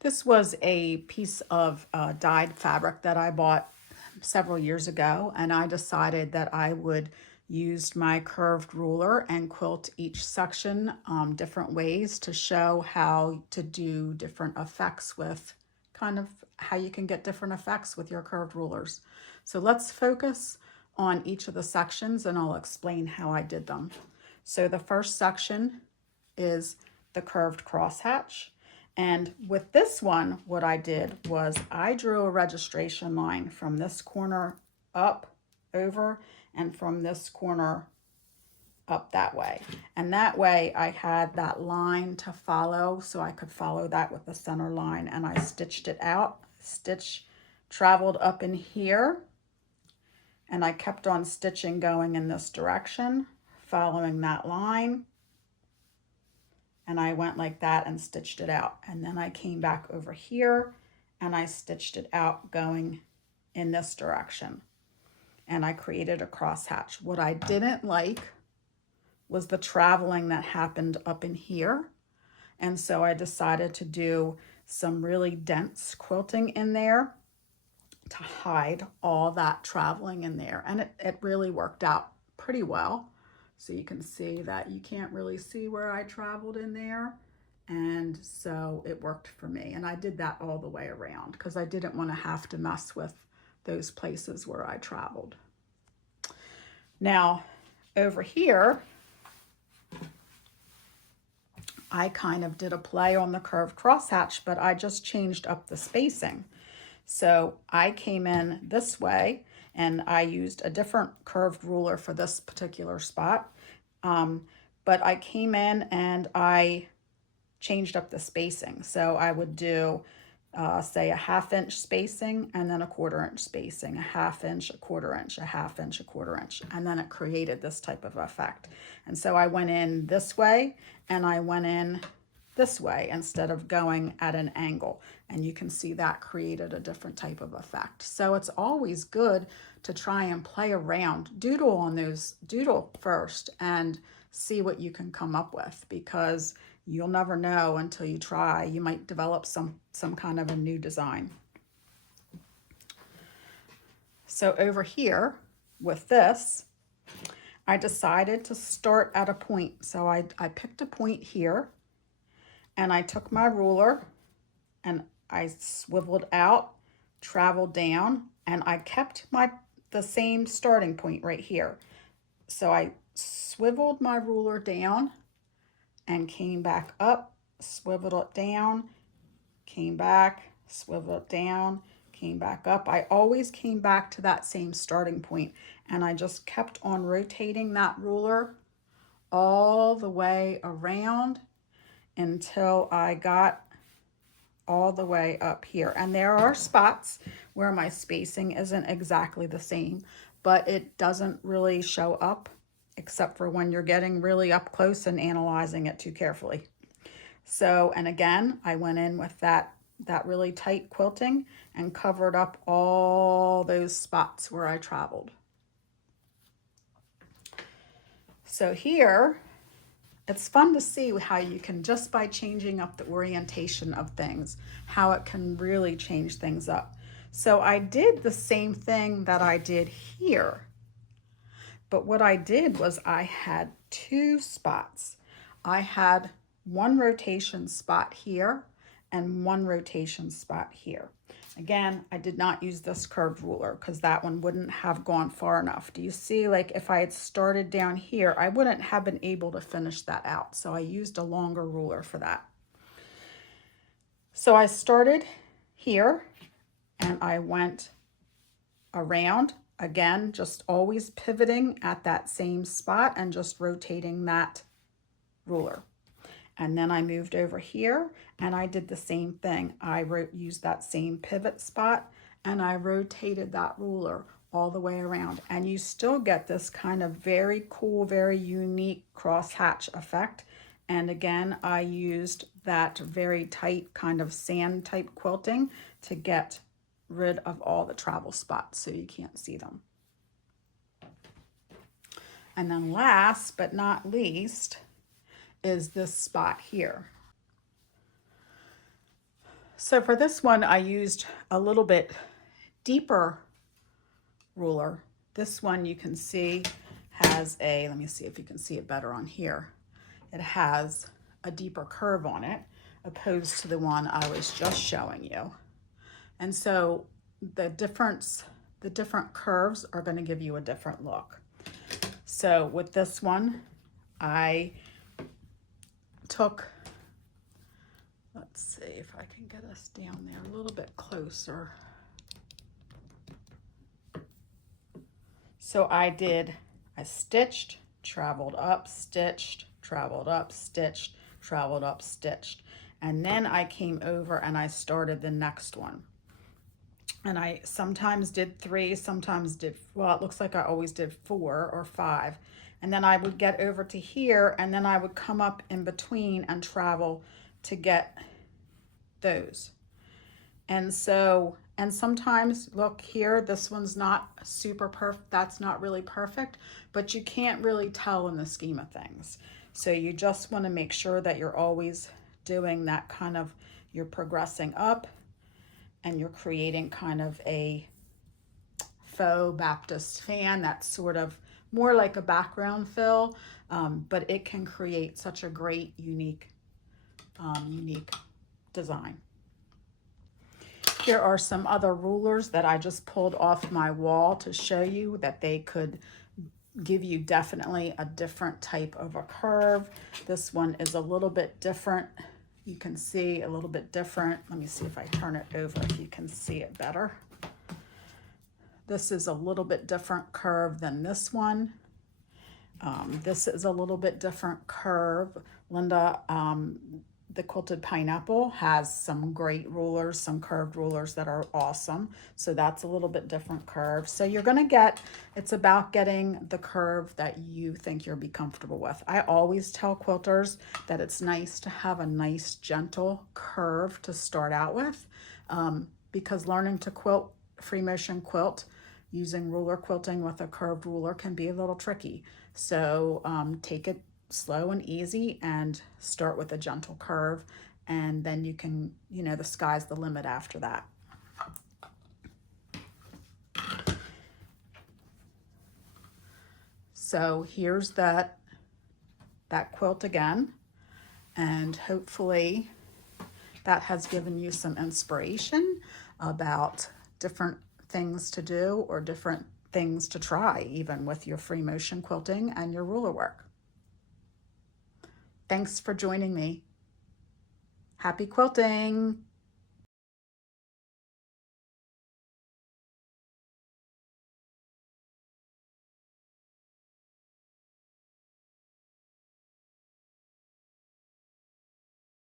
This was a piece of dyed fabric that I bought several years ago, and I decided that I would use my curved ruler and quilt each section different ways to show how to do different effects with kind of how you can get different effects with your curved rulers. So let's focus on each of the sections and I'll explain how I did them. So the first section is the curved crosshatch. And with this one, what I did was I drew a registration line from this corner up, over, and from this corner up that way. And that way I had that line to follow, so I could follow that with the center line, and I stitched it out. Stitch traveled up in here, and I kept on stitching going in this direction, following that line. And I went like that and stitched it out. And then I came back over here and I stitched it out going in this direction. And I created a crosshatch. What I didn't like was the traveling that happened up in here. And so I decided to do some really dense quilting in there to hide all that traveling in there. And it really worked out pretty well. So you can see that you can't really see where I traveled in there. And so it worked for me. And I did that all the way around because I didn't want to have to mess with those places where I traveled. Now, over here, I kind of did a play on the curved crosshatch, but I just changed up the spacing. So I came in this way and I used a different curved ruler for this particular spot. But I came in and I changed up the spacing. So I would do, say, a 1/2 inch spacing and then a 1/4 inch spacing, a 1/2 inch, a 1/4 inch, a 1/2 inch, a 1/4 inch. And then it created this type of effect. And so I went in this way and I went in this way instead of going at an angle. And you can see that created a different type of effect. So it's always good to try and play around, doodle on those, doodle first and see what you can come up with, because you'll never know until you try. You might develop some kind of a new design. So over here with this, I decided to start at a point. So I picked a point here and I took my ruler and I swiveled out, traveled down, and I kept the same starting point right here. So I swiveled my ruler down and came back up, swiveled it down, came back, swiveled it down, came back up. I always came back to that same starting point, and I just kept on rotating that ruler all the way around until I got all the way up here. And there are spots where my spacing isn't exactly the same, but it doesn't really show up except for when you're getting really up close and analyzing it too carefully. So, and again, I went in with that really tight quilting and covered up all those spots where I traveled. So here, it's fun to see how you can, just by changing up the orientation of things, how it can really change things up. So I did the same thing that I did here, but what I did was I had 2 spots. I had 1 rotation spot here and 1 rotation spot here. Again, I did not use this curved ruler because that one wouldn't have gone far enough. Do you see, like if I had started down here, I wouldn't have been able to finish that out. So I used a longer ruler for that. So I started here and I went around, again, just always pivoting at that same spot and just rotating that ruler. And then I moved over here and I did the same thing. I used that same pivot spot and I rotated that ruler all the way around. And you still get this kind of very cool, very unique crosshatch effect. And again, I used that very tight kind of sand type quilting to get rid of all the travel spots so you can't see them. And then last but not least is this spot here. So for this one, I used a little bit deeper ruler. This one you can see has a, let me see if you can see it better on here. It has a deeper curve on it opposed to the one I was just showing you. And so the different curves are going to give you a different look. So with this one, I took, let's see if I can get us down there a little bit closer. So I stitched, traveled up, stitched, traveled up, stitched, traveled up, stitched. And then I came over and I started the next one. And I sometimes did 3, sometimes did, well, it looks like I always did 4 or 5. And then I would get over to here and then I would come up in between and travel to get those. And so, and sometimes, look here, this one's not super perfect. That's not really perfect, but you can't really tell in the scheme of things. So you just want to make sure that you're always doing that kind of, you're progressing up and you're creating kind of a faux Baptist fan that's sort of more like a background fill, but it can create such a great, unique design. Here are some other rulers that I just pulled off my wall to show you that they could give you definitely a different type of a curve. This one is a little bit different. You can see a little bit different. Let me see if I turn it over if you can see it better. This is a little bit different curve than this one. This is a little bit different curve. Linda, the Quilted Pineapple, has some great rulers, some curved rulers that are awesome. So that's a little bit different curve. So you're going to get, it's about getting the curve that you think you'll be comfortable with. I always tell quilters that it's nice to have a nice gentle curve to start out with, because learning to quilt, free motion quilt, using ruler quilting with a curved ruler can be a little tricky. So take it slow and easy and start with a gentle curve, and then you can, you know, the sky's the limit after that. So here's that quilt again, and hopefully that has given you some inspiration about different things to do or different things to try, even with your free motion quilting and your ruler work. Thanks for joining me. Happy quilting!